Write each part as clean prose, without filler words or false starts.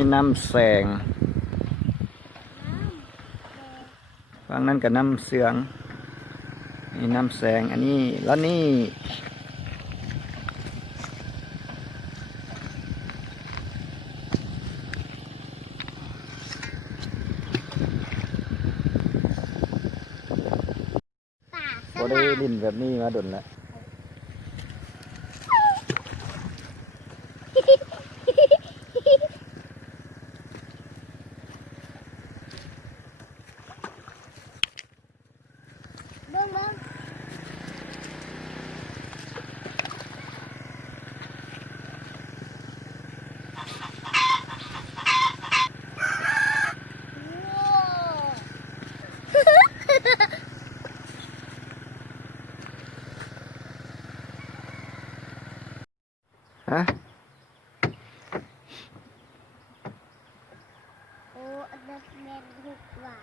นี่น้ำแสงฝั่งนั้นกับน้ำเสืองนี่น้ำแสงอันนี้แล้วนี่ก็ได้ดินแบบนี้มาดนแล้วฮะโอ้อันนั้นแมนหุบว่ะ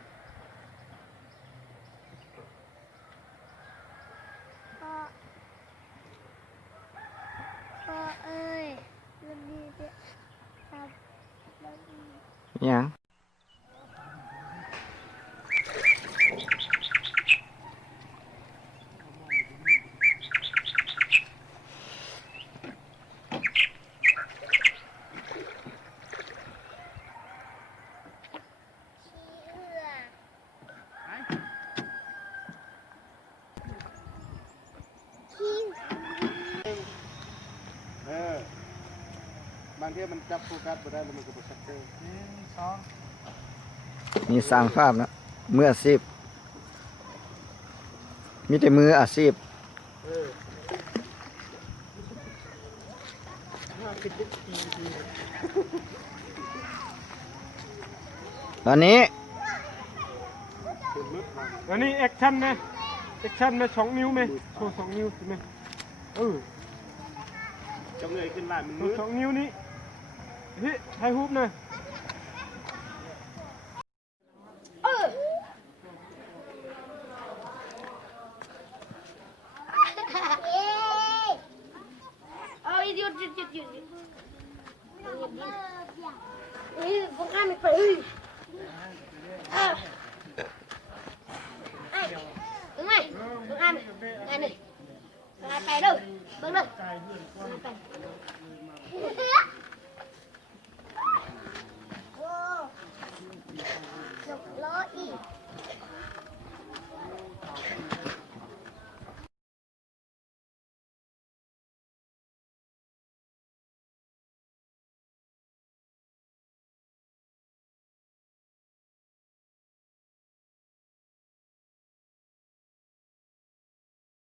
พ่อเอ้ยมันดีจะทำมันยังบางทีมันจับโฟกัสไปได้แล้วมันก็บชักเจอนี่สร้างภาพนะมืออาชีพมีแต่มืออาชีพตอนนี้แอคชั่นไหมแอคชั่นไหม2 นิ้วไหมโชว์2 นิ้วใช่ไหมจะเงยขึ้นมามันมืด2 นิ้วนี้พี่ถ่ายรูปหน่อยbukan